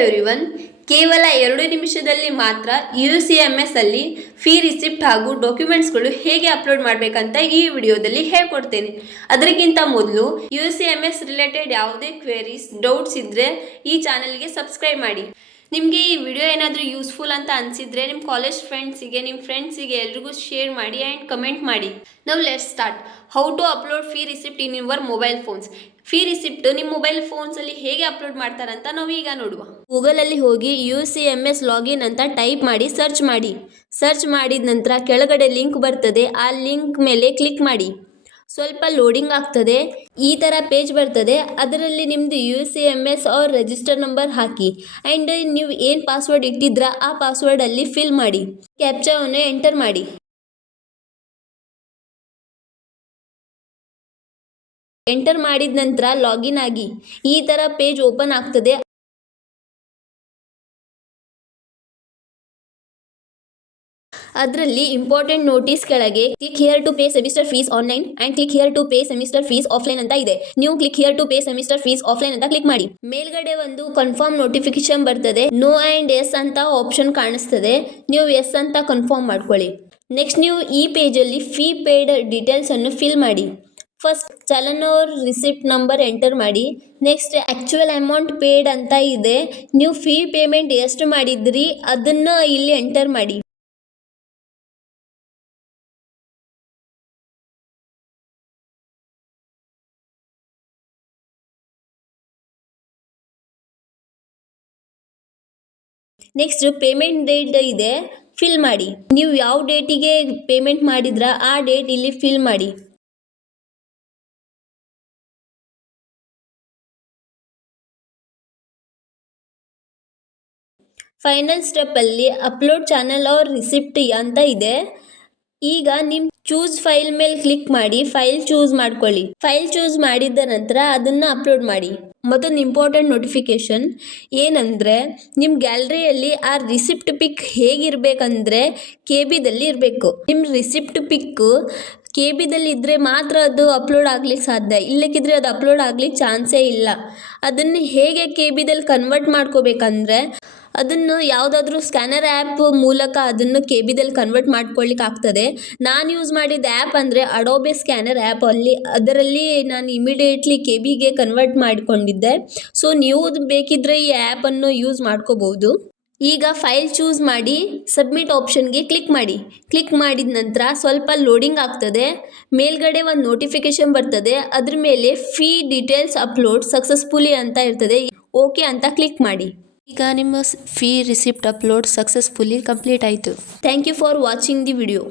Everyone, ಕೇವಲ 2 ನಿಮಿಷದಲ್ಲಿ ಮಾತ್ರ UCMS ಅಲ್ಲಿ ಫೀ ರಿಸಿಪ್ಟ್ ಹಾಗೂ ಡಾಕ್ಯುಮೆಂಟ್ಸ್ಗಳು ಹೇಗೆ ಅಪ್ಲೋಡ್ ಮಾಡಬೇಕಂತ ಈ ವಿಡಿಯೋದಲ್ಲಿ ಹೇಳ್ಕೊಡ್ತೇನೆ. ಅದಕ್ಕಿಂತ ಮೊದಲು UCMS ರಿಲೇಟೆಡ್ ಯಾವುದೇ ಕ್ವೆರೀಸ್, ಡೌಟ್ಸ್ ಇದ್ದರೆ ಈ ಚಾನಲ್ಗೆ ಸಬ್ಸ್ಕ್ರೈಬ್ ಮಾಡಿ. ನಿಮಗೆ ಈ ವಿಡಿಯೋ ಏನಾದರೂ ಯೂಸ್ಫುಲ್ ಅಂತ ಅನಿಸಿದರೆ ನಿಮ್ಮ ಕಾಲೇಜ್ ಫ್ರೆಂಡ್ಸಿಗೆ, ನಿಮ್ಮ ಫ್ರೆಂಡ್ಸಿಗೆ ಎಲ್ರಿಗೂ ಶೇರ್ ಮಾಡಿ ಆ್ಯಂಡ್ ಕಮೆಂಟ್ ಮಾಡಿ. ನಾವು let's start. How to upload fee receipt in your mobile phones. Fee receipt ನಿಮ್ಮ ಮೊಬೈಲ್ ಫೋನ್ಸಲ್ಲಿ ಹೇಗೆ ಅಪ್ಲೋಡ್ ಮಾಡ್ತಾರಂತ ನಾವು ಈಗ ನೋಡುವ. ಗೂಗಲಲ್ಲಿ ಹೋಗಿ UCMS ಲಾಗಿನ್ ಅಂತ ಟೈಪ್ ಮಾಡಿ ಸರ್ಚ್ ಮಾಡಿ. ಸರ್ಚ್ ಮಾಡಿದ ನಂತರ ಕೆಳಗಡೆ ಲಿಂಕ್ ಬರ್ತದೆ, ಆ ಲಿಂಕ್ ಮೇಲೆ ಕ್ಲಿಕ್ ಮಾಡಿ. ಸ್ವಲ್ಪ ಲೋಡಿಂಗ್ ಆಗ್ತದೆ. ಈ ಥರ ಪೇಜ್ ಬರ್ತದೆ. ಅದರಲ್ಲಿ ನಿಮ್ಮದು UCMS ಅವ್ರ ರಿಜಿಸ್ಟರ್ ನಂಬರ್ ಹಾಕಿ ಆ್ಯಂಡ್ ನೀವು ಏನು ಪಾಸ್ವರ್ಡ್ ಇಟ್ಟಿದ್ರ ಆ ಪಾಸ್ವರ್ಡಲ್ಲಿ ಫಿಲ್ ಮಾಡಿ. ಕ್ಯಾಪ್ಚಾವನ್ನು ಎಂಟರ್ ಮಾಡಿ. ಎಂಟರ್ ಮಾಡಿದ ನಂತರ ಲಾಗಿನ್ ಆಗಿ. ಈ ಥರ ಪೇಜ್ ಓಪನ್ ಆಗ್ತದೆ. ಅದರಲ್ಲಿ ಇಂಪಾರ್ಟೆಂಟ್ ನೋಟಿಸ್ ಕೆಳಗೆ click here to pay semester fees online and click here to pay semester fees offline ಅಂತ ಇದೆ. ನೀವು click here to pay semester fees offline ಅಂತ ಕ್ಲಿಕ್ ಮಾಡಿ. ಮೇಲ್ಗಡೆ ಒಂದು ಕನ್ಫರ್ಮ್ ನೋಟಿಫಿಕೇಶನ್ ಬರ್ತದೆ. ನೋ ಆ್ಯಂಡ್ ಎಸ್ ಅಂತ ಆಪ್ಷನ್ ಕಾಣಿಸ್ತದೆ. ನೀವು ಎಸ್ ಅಂತ ಕನ್ಫರ್ಮ್ ಮಾಡ್ಕೊಳ್ಳಿ. ನೆಕ್ಸ್ಟ್ ನೀವು ಈ ಪೇಜಲ್ಲಿ ಫೀ ಪೇಯ್ಡ್ ಡೀಟೇಲ್ಸ್ ಅನ್ನು ಫಿಲ್ ಮಾಡಿ. First challan or receipt number enter ಮಾಡಿ. ನೆಕ್ಸ್ಟ್ ಆ್ಯಕ್ಚುಯಲ್ ಅಮೌಂಟ್ ಪೇಯ್ಡ್ ಅಂತ ಇದೆ. ನೀವು ಫೀ ಪೇಮೆಂಟ್ ಎಷ್ಟು ಮಾಡಿದ್ರಿ ಅದನ್ನು ಇಲ್ಲಿ ಎಂಟರ್ ಮಾಡಿ. ನೆಕ್ಸ್ಟ್ ಪೇಮೆಂಟ್ ಡೇಟ್ ಇದೆ, ಫಿಲ್ ಮಾಡಿ. ನೀವು ಯಾವ ಡೇಟಿಗೆ ಪೇಮೆಂಟ್ ಮಾಡಿದ್ರ ಆ ಡೇಟ್ ಇಲ್ಲಿ ಫಿಲ್ ಮಾಡಿ. ಫೈನಲ್ ಸ್ಟೆಪ್ಪಲ್ಲಿ ಅಪ್ಲೋಡ್ ಚಾನಲ್ ಆರ್ ರಿಸಿಪ್ಟ್ ಅಂತ ಇದೆ. ಈಗ ನಿಮ್ಮ ಚೂಸ್ ಫೈಲ್ ಮೇಲೆ ಕ್ಲಿಕ್ ಮಾಡಿ ಫೈಲ್ ಚೂಸ್ ಮಾಡ್ಕೊಳ್ಳಿ. ಫೈಲ್ ಚೂಸ್ ಮಾಡಿದ ನಂತರ ಅದನ್ನು ಅಪ್ಲೋಡ್ ಮಾಡಿ. ಮತ್ತೊಂದು ಇಂಪಾರ್ಟೆಂಟ್ ನೋಟಿಫಿಕೇಶನ್ ಏನಂದರೆ, ನಿಮ್ಮ ಗ್ಯಾಲರಿಯಲ್ಲಿ ಆ ರಿಸಿಪ್ಟ್ ಪಿಕ್ ಹೇಗಿರಬೇಕಂದ್ರೆ KBದಲ್ಲಿ ಇರಬೇಕು. ನಿಮ್ಮ ರಿಸಿಪ್ಟ್ ಪಿಕ್ KBದಲ್ಲಿ ಇದ್ದರೆ ಮಾತ್ರ ಅದು ಅಪ್ಲೋಡ್ ಆಗ್ಲಿಕ್ಕೆ ಸಾಧ್ಯ. ಇಲ್ಲಕ್ಕಿದ್ರೆ ಅದು ಅಪ್ಲೋಡ್ ಆಗ್ಲಿಕ್ಕೆ ಚಾನ್ಸೇ ಇಲ್ಲ. ಅದನ್ನು ಹೇಗೆ KBದಲ್ಲಿ ಕನ್ವರ್ಟ್ ಮಾಡ್ಕೋಬೇಕಂದ್ರೆ, ಅದನ್ನು ಯಾವುದಾದ್ರೂ ಸ್ಕ್ಯಾನರ್ ಆ್ಯಪ್ ಮೂಲಕ ಅದನ್ನು KBದಲ್ಲಿ ಕನ್ವರ್ಟ್ ಮಾಡ್ಕೊಳ್ಳಿಕ್ಕೆ ಆಗ್ತದೆ. ನಾನು ಯೂಸ್ ಮಾಡಿದ ಆ್ಯಪ್ ಅಂದರೆ ಅಡೋಬೆ ಸ್ಕ್ಯಾನರ್ ಆ್ಯಪ್. ಅದರಲ್ಲಿ ನಾನು ಇಮಿಡಿಯೇಟ್ಲಿ KBಗೆ ಕನ್ವರ್ಟ್ ಮಾಡಿಕೊಂಡಿದ್ದೆ. ಸೊ ನೀವು ಬೇಕಿದ್ದರೆ ಈ ಆ್ಯಪನ್ನು ಯೂಸ್ ಮಾಡ್ಕೋಬೋದು. ಈಗ ಫೈಲ್ ಚೂಸ್ ಮಾಡಿ ಸಬ್ಮಿಟ್ ಆಪ್ಷನ್ಗೆ ಕ್ಲಿಕ್ ಮಾಡಿ. ಕ್ಲಿಕ್ ಮಾಡಿದ ನಂತರ ಸ್ವಲ್ಪ ಲೋಡಿಂಗ್ ಆಗ್ತದೆ. ಮೇಲ್ಗಡೆ ಒಂದು ನೋಟಿಫಿಕೇಶನ್ ಬರ್ತದೆ. ಅದ್ರ ಮೇಲೆ ಫೀ ಡೀಟೇಲ್ಸ್ ಅಪ್ಲೋಡ್ ಸಕ್ಸಸ್ಫುಲಿ ಅಂತ ಇರ್ತದೆ. ಓಕೆ ಅಂತ ಕ್ಲಿಕ್ ಮಾಡಿ. ಈಗ ನಿಮ್ಮ fee receipt upload successfully complete ಆಯಿತು. Thank you for watching the video.